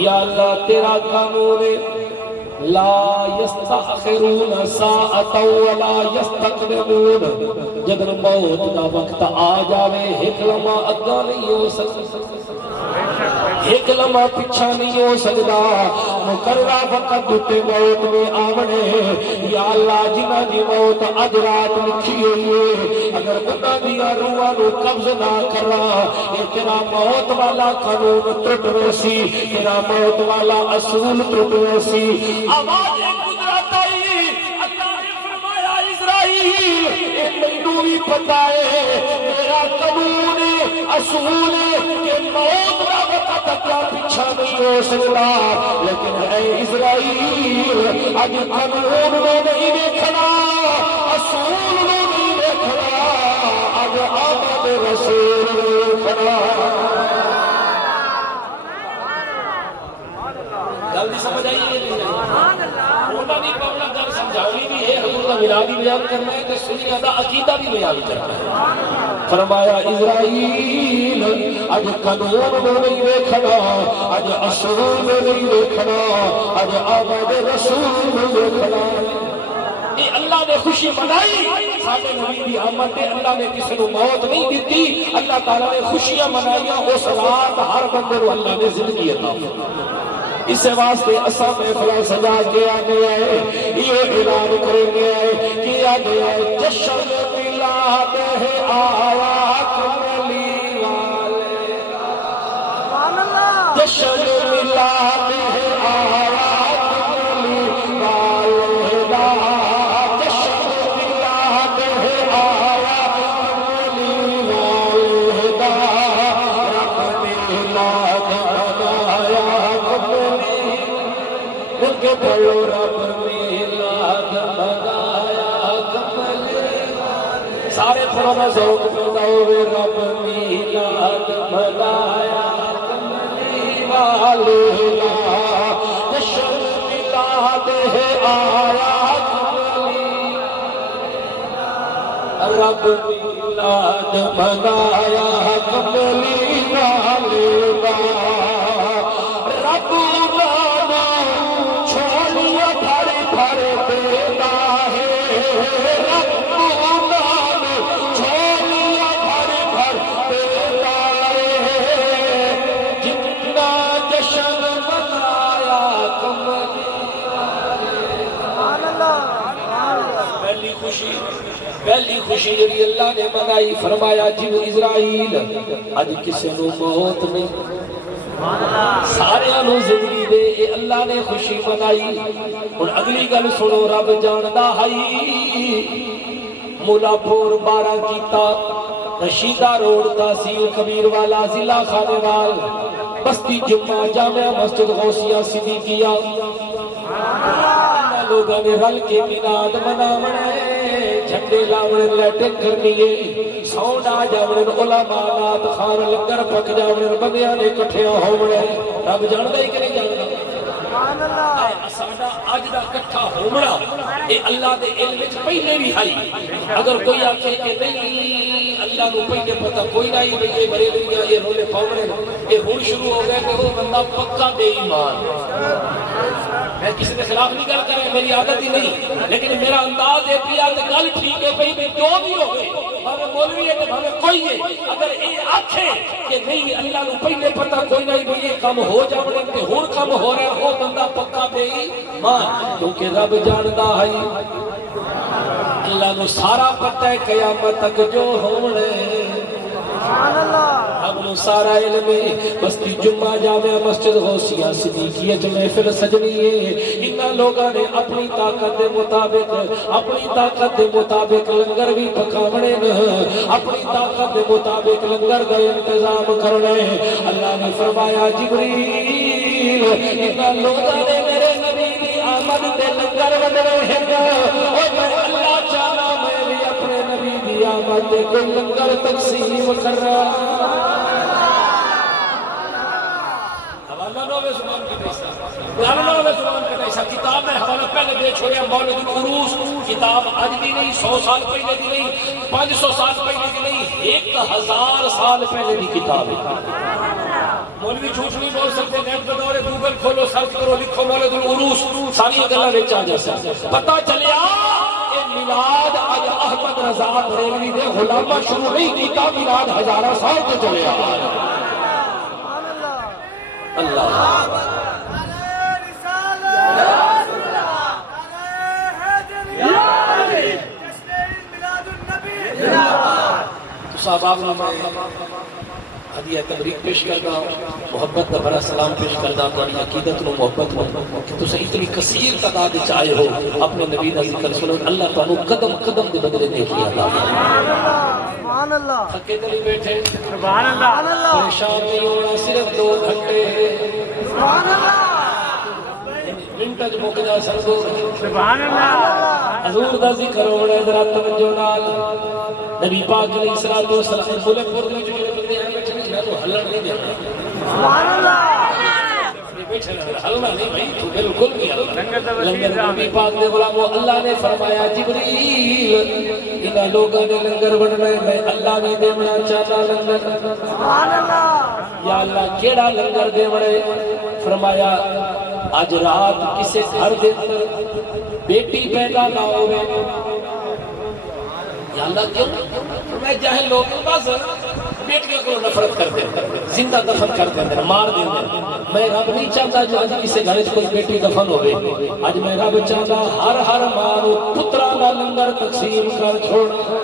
یا اللہ تیرا قانون لا یستأخرون ساعتا ولا یستقدمون، جدر موت دا وقت آ جاوے ایک لمحہ اگا نہیں ہو سکتا، ایک لمحہ پچھا نہیں ہو سکتا، مقررہ وقت دوتے موت میں آونے۔ یا اللہ جنہ دی موت اج رات لکھی ہوئی ہے، اگر انہاں دیا روحاں نو قبض نہ کرا، اے تیرا موت والا قانون ٹوٹ ویسی، تیرا موت والا اصول ٹوٹ ویسی۔ آواز قدرت آئی، اللہ نے فرمایا اسرائیل اے مینوں بھی پتہ ہے میرا قانون اصول کہ موت کا وقت اگلا پیچھا نہیں ہو سکتا، لیکن اے اسرائیل اج قانون نو نہیں دیکھنا، اصول نو نہیں دیکھنا، اج آمد رسول دیکھنا۔ جلدی سمجھ آئیے رونا نہیں پڑھنا، گھر سمجھاؤنی بھی ہے، حضور کا میلاد بھی بیان کرنا ہے تو سنی کا عقیدہ بھی بیان کرنا ہے۔ فرمایا اسرائیل اج قانون میں نہیں دیکھنا، اج اصول میں نہیں دیکھنا، اج آمد رسول میں دیکھنا۔ یہ اللہ نے خوشی منائی ساڈے نبی دی آمد تے، اللہ نے کسی کو موت نہیں دیتی، اللہ تعالیٰ نے خوشیاں منائیاں، اس رات ہر بندے کو اللہ نے زندگی عطا فرمائی۔ اس واسطے اساں محفل سجا کے آنے آئے، یہ اعلان کریں گے آئے کہ آنے آئے جشن میلاد ہے آیا کملی والے، جشن میلاد ہے آیا کملی والے دا، جشن میلاد ہے آیا کملی والے دا، رب میلاد بنایا کہ بھلو رب میلاد بنایا کملی، سارے پڑھنا ذوق پیدا ہوئے، رب میلاد بنایا کملی والے دا، جشن میلاد ہے آیا کملی، رب میلاد بنایا کملی والے دا، رب پہلی خوشی جڑی اللہ نے منائی، فرمایا جن اسرائیل اج کسے نو موت نہیں، سارے نو زندگی دے، اے اللہ نے خوشی منائی۔ اور اگلی گل سنو، رب جاندا ہائی مولا پور 12 کیتا، رشیدہ روڈ تحصیل کبیر والا ضلع خانیوال بستی جمعہ جامع مسجد غوثیہ صدیقیہ، لوگوں نے رل کے میلاد مناونے، جھنڈے لاونے، لیٹنگ کرنی ہے، ساؤنڈ آ جاونے، علماء نات خان لنگر پک جاونے، بندیاں نے کٹھیاں ہوونے۔ رب جاندا ہی کہ نہیں جاندا؟ ساڈا اج دا کٹھا ہوونا اے اللہ دے علم وچ پہلے بھی ہے۔ اگر کوئی آکھے کہ نہیں اللہ کو پہلے پتہ کوئی نہیں بھئی یہ بریلویاں یہ رولے پاونے یہ ہن شروع ہو گئے کہ وہ بندہ پکا بے ایمان۔ میں کسی کے خلاف نہیں گل کر رہا، میری عادت ہی نہیں، لیکن میرا انداز ہے پیا تے گل ٹھیک ہے بھئی جو بھی ہو گئے، بھاوے مولوی ہے تے بھاوے کوئی ہے، اگر یہ آکھے کہ نہیں اللہ کو پہلے پتہ کوئی نہیں بھئی یہ کام ہو جاونے تے ہن کام ہو رہا ہے، وہ بندہ پکا بے ایمان، کیونکہ رب جاندا ہے اللہ نو سارا پتہ ہے قیامت تک جو ہونے، رب نو سارا علم ہے۔ بستی جمعہ جامع مسجد غوثیہ صدیقیہ جو محفل سجنی ہے، انہاں لوگاں نے اپنی طاقت دے مطابق لنگر بھی پکاونے، اپنی طاقت دے مطابق لنگر کا انتظام کرنے۔ اللہ نے فرمایا جبریل انہاں لوگاں نے میرے نبی دی آمد تے لنگر ودنے ہیں، اور میں اللہ چاہنا میں بھی اپنے نبی دی آمد تے کوئی لنگر تقسیم کر رہا۔ لانوے زبان کا ایسا کتاب میں حوالہ پہلے دے چھوڑیا مولد العروس کتاب آج دی نہیں 100 سال پہلے دی نہیں 500 سال پہلے دی نہیں 1000 سال پہلے دی کتاب ہے مولوی جھوٹ نہیں بول سکتے نیٹ پہ دورے گوگل کھولو سرچ کرو لکھو مولد العروس ساری گلا وچ آ جاسا پتہ چلیا کہ میلاد اج احمد رضا بریلوی دے غلامہ شروع نہیں کیتا میلاد ہزاراں سال تے چلیا اللہ صاحب آپ ہدیہ تبریک پیش کردا محبت دا بڑا سلام پیش کردا تہاڈی عقیدت نو محبت نو کہ تساں اتنی کثیر تعداد وچ آئے ہو اپنے نبی دا ذکر سنو اللہ تانوں قدم قدم دے بدلے نیکی عطا سبحان اللہ تھکے تے نہیں بیٹھے سبحان اللہ پریشان نہیں ہونا صرف 2 گھنٹے سبحان اللہ منٹ وچ مک جا سکو سبحان اللہ حضور دا ذکر ہونا ذرا توجہ نال نبی پاک علیہ الصلوۃ والسلام بولے پور میں جو بندے ہیں میں تو ہلن نہیں دیتا سبحان اللہ ہلنا نہیں بھائی تو بالکل نہیں ہلنا لنگر نبی پاک نے غلامو اللہ نے فرمایا جبریل انہاں لوگاں نے لنگر بننا ہے میں اللہ نہیں دینا چاہتا لنگر سبحان اللہ یا اللہ کیڑا لنگر دیوڑے فرمایا آج رات کسے گھر دے بیٹی پیدا نہ ہوئے یا اللہ کیوں میں جاہل لوگ بس بیٹیوں کو نفرت کرتے ہیں زندہ دفن کرتے ہیں مار دیں میں رب نہیں چاہتا جو آج کسی گھر کوئی بیٹی دفن ہوئے آج میں رب چاہتا ہر مارو پترا کا لنگر تقسیم کر چھوڑا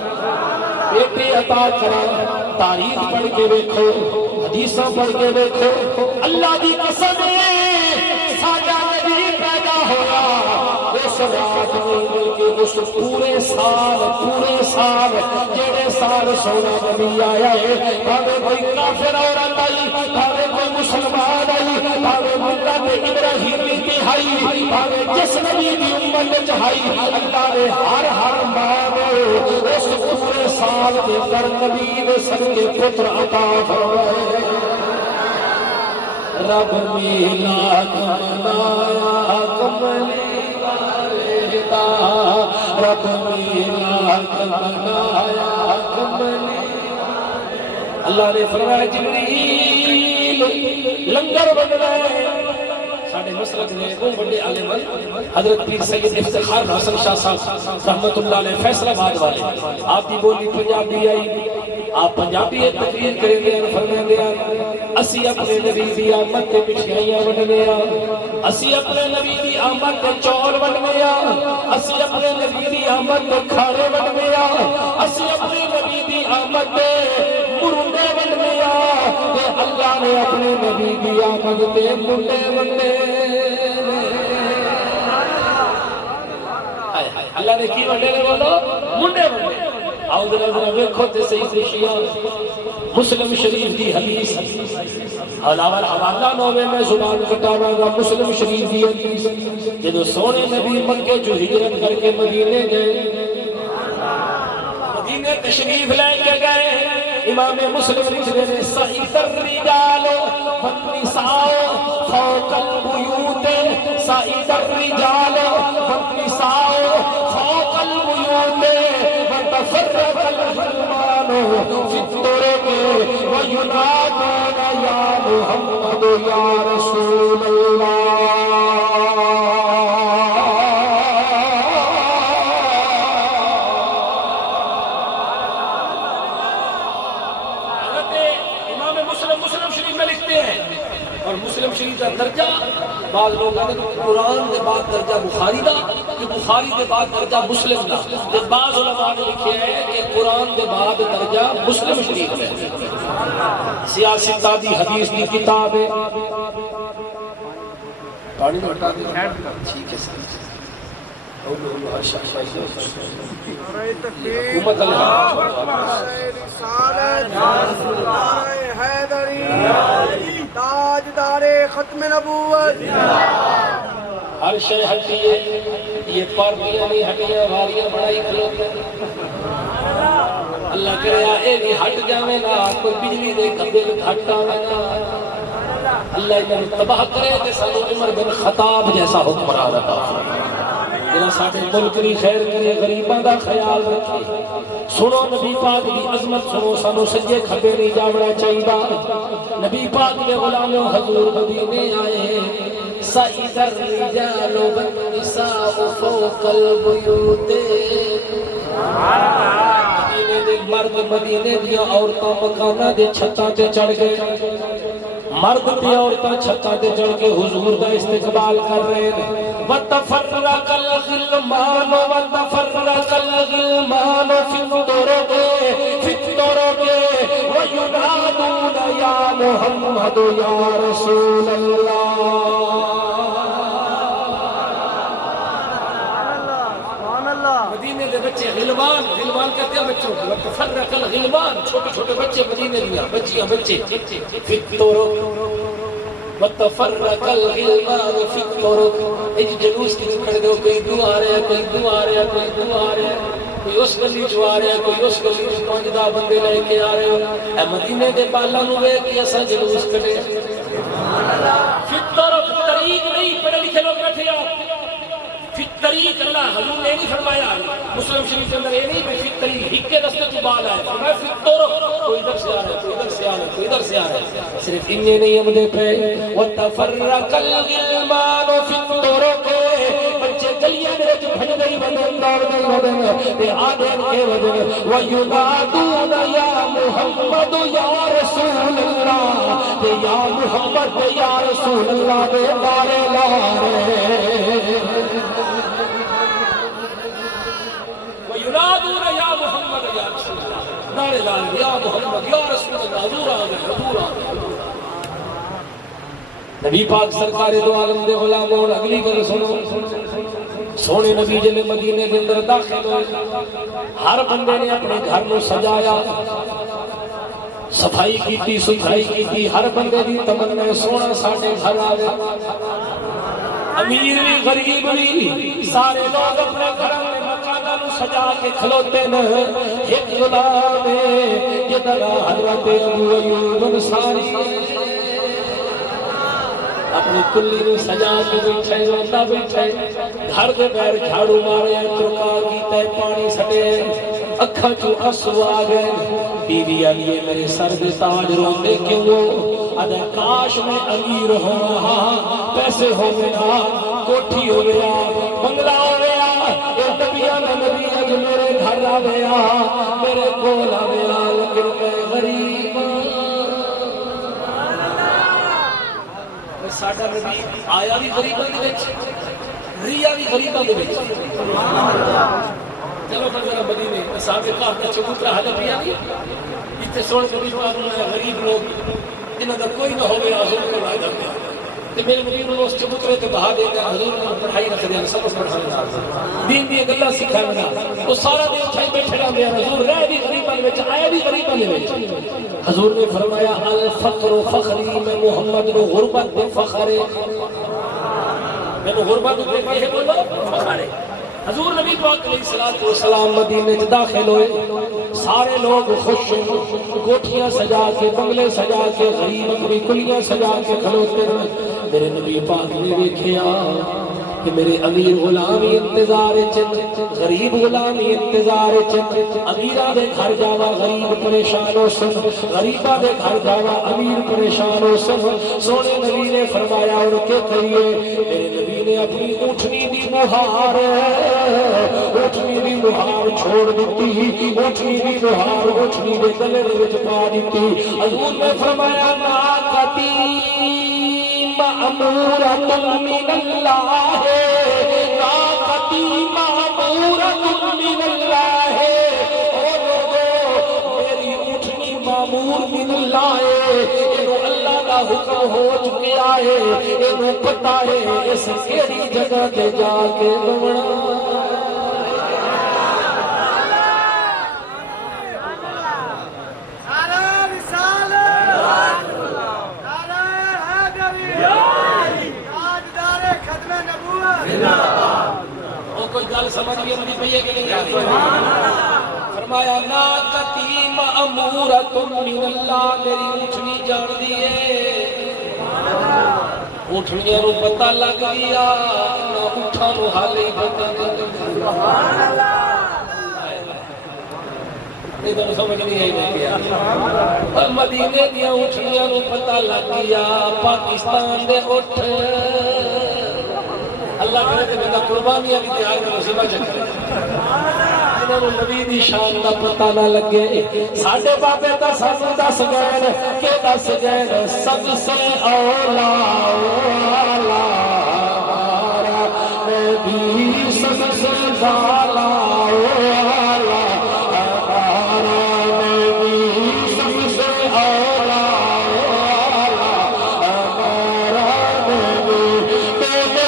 بیٹی عطا کرا تاریخ پڑھ کے دیکھو حدیثاں پڑھ کے دیکھو اللہ دی قسم ہے ساڈا نبی پیدا ہوا اس رات میں بلکہ اس پورے سال جڑے سال سونا نبی آیا ہے بھاوے کوئی کافر عورت آئی بھاوے کوئی مسلمان آئی بھاوے ملت ابراہیمی کی آئی بھاوے جس نبی کی امت چاہی اللہ نے ہر ماں اس پورے سال کے در نبی نے سب کے پتر عطا فرمائے رب میلاد منایا کملی والے دا رب میلاد منایا کملی اللہ نے فرمایا جبریل لنگر بن رہے ساڑھے مسلک نے وہ بڑے عالم حضرت پیر سید افتخار حسن شاہ صاحب رحمت اللہ علیہ فیصلہ آباد والے آپ کی بولی پنجابی آئی آپ پنجابی تقریر کریں گے فرمائیں گے اسی اپنے نبی دی آمد کے مٹھائیاں بن گیا اسی اپنے نبی دی آمد کے چول بن گیا اسی اپنے نبی دی آمد کے کھاڑے بن گیا اسی اپنے نبی دی آمد کے مرندے بن گیا کہ اللہ نے اپنے نبی دی آمد کے منڈے بننے اللہ نے کی بننے بولو منڈے بننے آؤ ذرا دیکھو تے صحیح خوشیاں مسلم شریف دی حدیث علاوہ حوالہ نوے میں زبان کٹانا گا مسلم شریف دی حدیث جدو سونے نبی مکے جو ہجرت کر کے مدینے گئے مدینے تشریف لے کے گئے امام مسلم لکھتے ہیں سعید الرجال والنساء فوق البیوت سعید الرجال والنساء فوق البیوت وتفرق الغلمان في الطرق وينادون يا محمد يا رسول الله مسلم شریف کا درجہ بعض لوگ ہیں کہ قرآن کے بعد درجہ بخاری دا کہ بخاری کے بعد درجہ مسلم دا بعض علماء نے لکھے ہیں کہ قرآن کے بعد درجہ مسلم شریف ہے سیاست دی حدیث کی کتاب ہے پانی تو ہٹا دیں ٹھیک ہے سر حکومت تاجدار ختم نبوت ہر شے ہٹی ہے یہ پردیاں نہیں ہٹیاں واریاں بڑائی کھلوتے اللہ کرے اے بھی ہٹ جاوے گا کوئی بجلی دے قبل گھٹ آوے گا اللہ انہیں تباہ کرے تے سانو عمر بن خطاب جیسا حکمران عطا فرمائے جنہاں ساڈے ملک دی خیر کرے غریباں دا خیال رکھے سنو نبی پاک دی عظمت سنو سانو سجے کھبے نہیں جاونا چاہیے نبی پاک دے غلاموں حضور مدینے آئے سعید الرجال والنساء فوق البیوت مدینے دے مرد مدینے دیا عورتاں مکاناں دے چھتاں تے چڑھ گئے مرد تے عورتاں چھتاں تے چڑھ کے حضور دا استقبال کر رہے ہیں وتفرق الغلمان وتفرق الغلمان في الطرق وينادون يا محمد يا رسول الله مدینے دے بچے غلمان کہتے ہیں بچوں کو وتفرق الغلمان چھوٹے چھوٹے بچے مدینے دیا بچیاں بچے فی الطرق وتفرق الغلمان فی الطرق اج جلوس کی کھڑے دو کوئی دو آ رہا ہے کوئی دو آ رہا ہے کوئی دو آ رہا ہے کوئی اس گلی جو آ رہا ہے کوئی اس گلی جو 5 بندے لے کے آ رہے ہو اے مدینے دے بالاں نوں ویکھ کے اساں جلوس کڈے فی الطرق طریق نہیں پڑھے لکھے لوگ بیٹھے ہو فی الطریق اللہ حضور نے نہیں فرمایا مسلم شریف کے اندر یہ نہیں فی الطریق ہکے راستے تو بال ہے فرمایا فی الطرق کوئی ادھر سے آ رہا ہے کوئی ادھر سے آ رہا ہے کوئی ادھر سے آ رہا ہے صرف انہیں نہیں ہم دے پہ وتفرق الغلمان فی الطرق بچے گلیاں دے وچ بھج گئی بدن دوڑ گئی بدن تے آدھن کے بدن وینادون یا محمد یا رسول اللہ تے یا محمد یا رسول اللہ دے بارے لارے وینادون یا محمد یا رسول اللہ نعرے لائے یا محمد یا رسول اللہ حضور آ گئے حضور آ گئے نبی پاک سرکار دو عالم دے غلاموں اگلی گل سنو سونے نبی جلے مدینے کے اندر داخل ہوئے ہر بندے نے اپنے گھر میں سجایا صفائی کی ستھرائی کی ہر بندے دی تمنا سونا ساڈے گھر آوے امیر بھی غریب بھی سارے لوگ اپنے گھر میں مکاناں نوں سجا کے کھلوتے نے ایک غلام ہے جدا حضرت ابو ایوب انصاری اپنی کلی نوں سجا کے بیٹھے روتا بیٹھے گھر دے باہر جھاڑو مارے چوکا کیتا پانی سٹے اکھاں چوں آنسو آ گئے بیوی آلیے میرے سر دے تاج روندے کیوں ادا کاش میں امیر ہوا پیسے ہو گیا کوٹھی ہو گیا بنگلہ ہو گیا اے نبیاں دا نبی اج میرے گھر آ گیا میرے کول آ گیا لیکن میں غریب ساڈا نبی آیا بھی غریباں دے وچ ریا بھی غریباں دے وچ چلو پھر ذرا مدینے صاحب کا چبوترا حضرت پیا نہیں اتنے سونے غریب غریب لوگ جنہاں دا کوئی نہ ہوے حضور کو لا جاتے تے میرے نبی نوں اس چبوترے تے بہا دے کے حضور کو پڑھائی رکھ دے سبق پڑھانا دین دی گلاں سکھانا او سارا دن چھائی بیٹھے رہندے حضور رہ بھی غریباں دے وچ آیا بھی غریباں دے وچ حضور نے فرمایا الفقر فخری میں محمد نو غربت دے فخر ہے میں غربت دے کہ بولو فخر ہے حضور نبی پاک علیہ الصلوۃ والسلام مدینے میں داخل ہوئے سارے لوگ خوش کوٹھیاں سجا کے بنگلے سجا کے غریب اپنی کلیاں سجا کے کھلوتے رہے میرے نبی پاک نے دیکھا کہ میرے امیر غلامی انتظار غریب غلامی انتظار امیرہ دے گھر جاوا غریب پریشان ہو سن غریبہ دے گھر جاوا امیر پریشان ہو سن سونے نبی نے فرمایا ان کے کریے میرے نبی نے اپنی اٹھنی دی مہار چھوڑ دیتی اٹھنی دی مہار اٹھنی دے گلے وچ پا دیتی حضور نے فرمایا ناقتی مأمورۃ من اللہ ناقتی مأمورۃ من اللہ او لوگو میری اٹھنی مأمور من اللہ اینو اللہ دا حکم ہو چکیا ہے اینو پتہ ہے اس کیڑی جگہ تے جا کے بونا کوئی گل سمجھ بھی آتی پئی ہے کہ نہیں فرمایا ناقتی مأمورۃ من اللہ میری اٹھنی جان دی ہے اٹھنیاں نو پتہ لگ گیا اٹھاں نو حالے پتہ نہیں سبحان اللہ ادھر سمجھ نہیں آئی میں کیا مدینے دیا اٹھنیاں نو پتہ لگ گیا پاکستان دے اٹھ اللہ کرے تے میں قربانیاں بھی تیار کرو سی میں چکر انہاں نو نبی دی شان دا پتہ نہ لگے ساڈے بابے دا سانو دس گئے کہ دس گئے سب سے اولا والا ہمارا نبی سب سے زالا والا ہمارا نبی سب سے اولا والا ہمارا نبی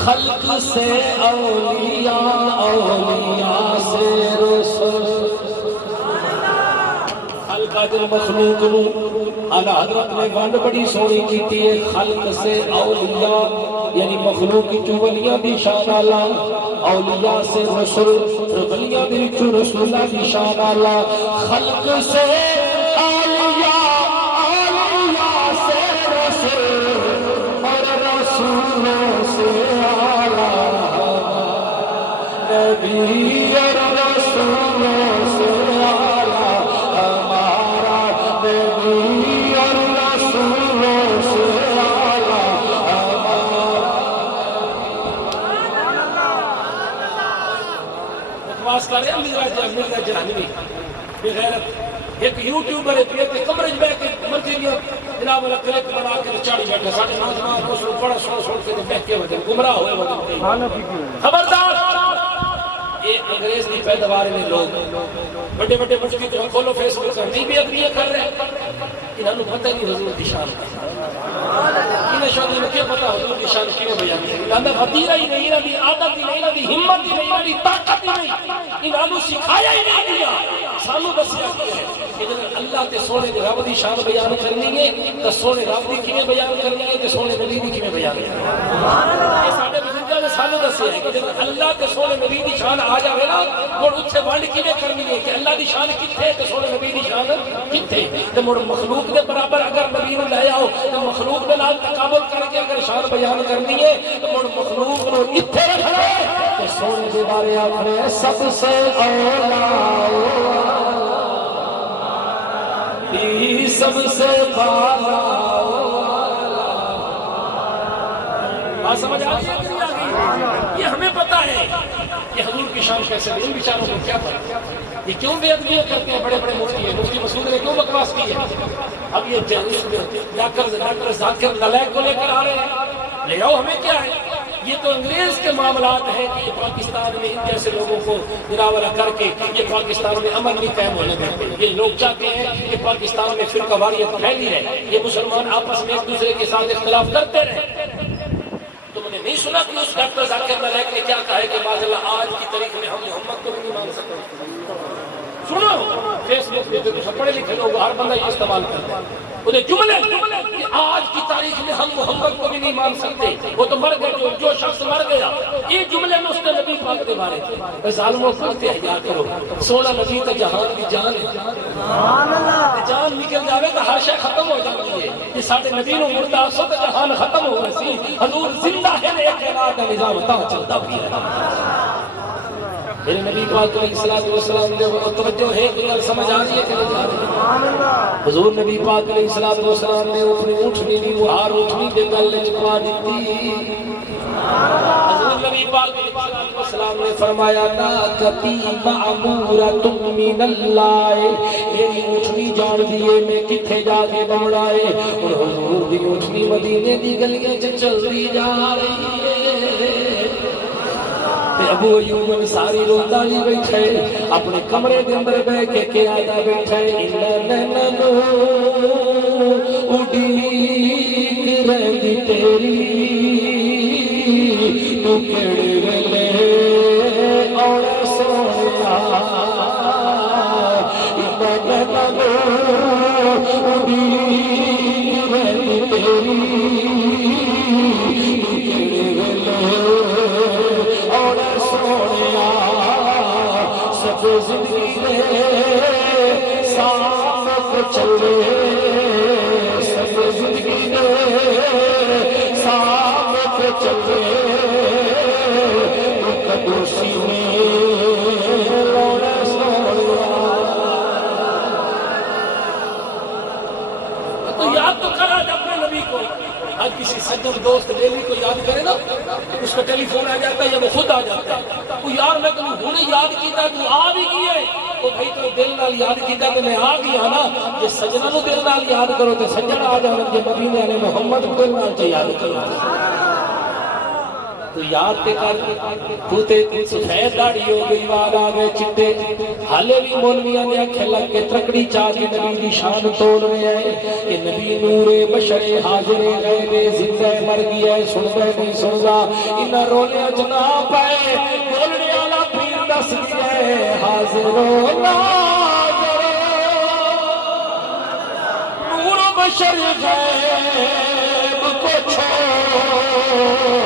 خلق سے اولیاء اولیاء سے رسول خلق دل مخلوق نو اعلی حضرت نے ونڈ بڑی سونی کیتی ہے خلق سے اولیاء یعنی مخلوق کی ولیاں دی شان اعلی اولیاء سے رسول ولیاں دی رسول اللہ دی شان اعلی خلق سے اولیاء اولیاء سے رسول اور رسولوں سے نبی اور رسولوں سے آلہ ہمارا نبی اور رسولوں سے آلہ بکواس کر رہے ہیں مرزا جہانوی بغیرت ایک یوٹیوبر ہے کمرے میں کے مرضی لیا جناب والا کلپ بنا کے چاڑی بیٹھے ساڑھے نوجوان کو سن پڑا سن کے بہت کے وجہ گمراہ ہوئے وجہ خبردار یہ انگریز کی پیداوار میں لوگ بڑے بڑے مفتی تو کھولو فیس بک پر نہیں بھی اگریہ کر رہے ہیں انہوں نے پتہ نہیں حضور کی شان انہیں شادی میں کیا پتا حضور کی شان کیوں بیان کی انہیں خطیرہ ہی نہیں انہیں عادت ہی نہیں انہیں ہمت ہی نہیں انہیں طاقت ہی نہیں انہیں سکھایا ہی نہیں دیا سانو دسیا کیا ہے کہ اللہ تے سونے دے رب دی شان بیان کرنی ہے تو سونے رب دی کیویں بیان کرنی ہے تو سونے نبی دی کیویں بیان کرنی ہے یہ ساڈے بزرگاں نے سانو دسیا ہے کہ اللہ تے سونے نبی دی شان آ جاوے نا مڑ اتھے ونڈ کیویں کرنی ہے کہ اللہ دی شان کتھے تے سونے نبی دی شان کتھے تے مڑ مخلوق دے برابر اگر نبی نو لے آؤ تے مخلوق دے نال تقابل کر کے اگر شان بیان کرنی ہے تو مڑ مخلوق نو اتھے رکھنا تے سونے دے بارے اپنے سب سے اولا سب سے بالا بات سمجھ آ گئی کہ نہیں آ گئی؟ یہ ہمیں پتا ہے کہ حضور کی شان کیسے ان بیچاروں کو کیا پتا یہ کیوں بے ادبیاں کرتے ہیں بڑے بڑے مفتی ہیں مفتی مسعود نے کیوں بکواس کی ہے اب یہ ڈاکٹر ذاکر نالائق کو لے کر آ رہے ہیں لے آؤ ہمیں کیا ہے یہ تو انگریز کے معاملات ہیں کہ یہ پاکستان میں ان جیسے لوگوں کو گراولا کر کے یہ پاکستان میں امن نہیں قائم ہونے دیتے یہ لوگ چاہتے ہیں کہ پاکستان میں فرقہ واریت پھیلی رہے یہ مسلمان آپس میں ایک دوسرے کے ساتھ اختلاف کرتے رہے تم نے نہیں سنا کہ اس ڈاکٹر ذاکر نالائق نے کیا کہا ہے کہ معاذ اللہ آج کی تاریخ میں ہم محمد کو بھی نہیں مان سکتے سنو فیس بک پہ تو پڑھے لکھے لوگ ہر بندہ یہ استعمال کرتے ہیں انہیں جملے کہ آج کی تاریخ میں ہم محمد کو بھی نہیں مان سکتے وہ تو مر گئے جو شخص مر گیا یہ جملے میں اس نے نبی پاک کے بارے تھے ظالموں کو احتیاط کرو سونا نبی کا جہان کی جان ہے جان نکل جاوے تو ہر شے ختم ہو جاتی ہے یہ ساڈے نبی نو مردہ سو تو جہان ختم ہو رہی سی حضور زندہ ہے ایک خدا کا نظام تا چلتا بھی ہے میرے نبی پاک علیہ السلام نے توجہ ہے کہ سمجھ آ رہی ہے کہ نہیں آ رہی حضور نبی پاک علیہ السلام نے اپنی اٹھنی دی ہار اٹھنی دے گل وچ پا دتی حضور نبی پاک علیہ السلام نے فرمایا نا کتی معمورۃ من اللہ میری اٹھنی جان دیے میں کتھے جا کے بوڑا ہے اور حضور دی اٹھنی مدینے دی گلیاں وچ چلدی جا رہی ہے ابو ایوب انصاری روندا جی بیٹھے اپنے کمرے دے اندر بیٹھ کے کیا دا بیٹھے ننو اڈی رہندی تیری تو کیڑے ویلے اور سونیا کو چلے سب زندگی نے ساتھ کو چلے کدوسی میں رونے سوڑیا تو یاد تو کرا جب اپنے نبی کو آج کسی سجن دوست ڈیلی کو یاد کرے نا اس کا ٹیلی فون آ جاتا ہے یا وہ خود آ جاتا ہے تو یار میں تمہیں ہوں یاد کیتا تو آ بھی کیے تو بھائی تو دل نال یاد کیتا کہ میں آ گیا نا یہ سجنہ تو دل نال یاد کرو تو سجن آ جانا یہ مدینے والے محمد کو دل نال چاہیے یاد کرو تو یاد تے کر تو تے سفید داڑھی ہو گئی واد آ گئے چٹے حالے بھی مولویاں نے آنکھیں لگ کے ترکڑی چاہ کے نبی دی شان تول رہے ہیں کہ نبی نور بشر حاضر غیب زندہ مر گیا ہے سن گئے نہیں سن گا انہاں رونے اجنا پائے بولنے والا پیر دس گیا ہے حاضر و ناظر نور بشر غیب کو چھوڑ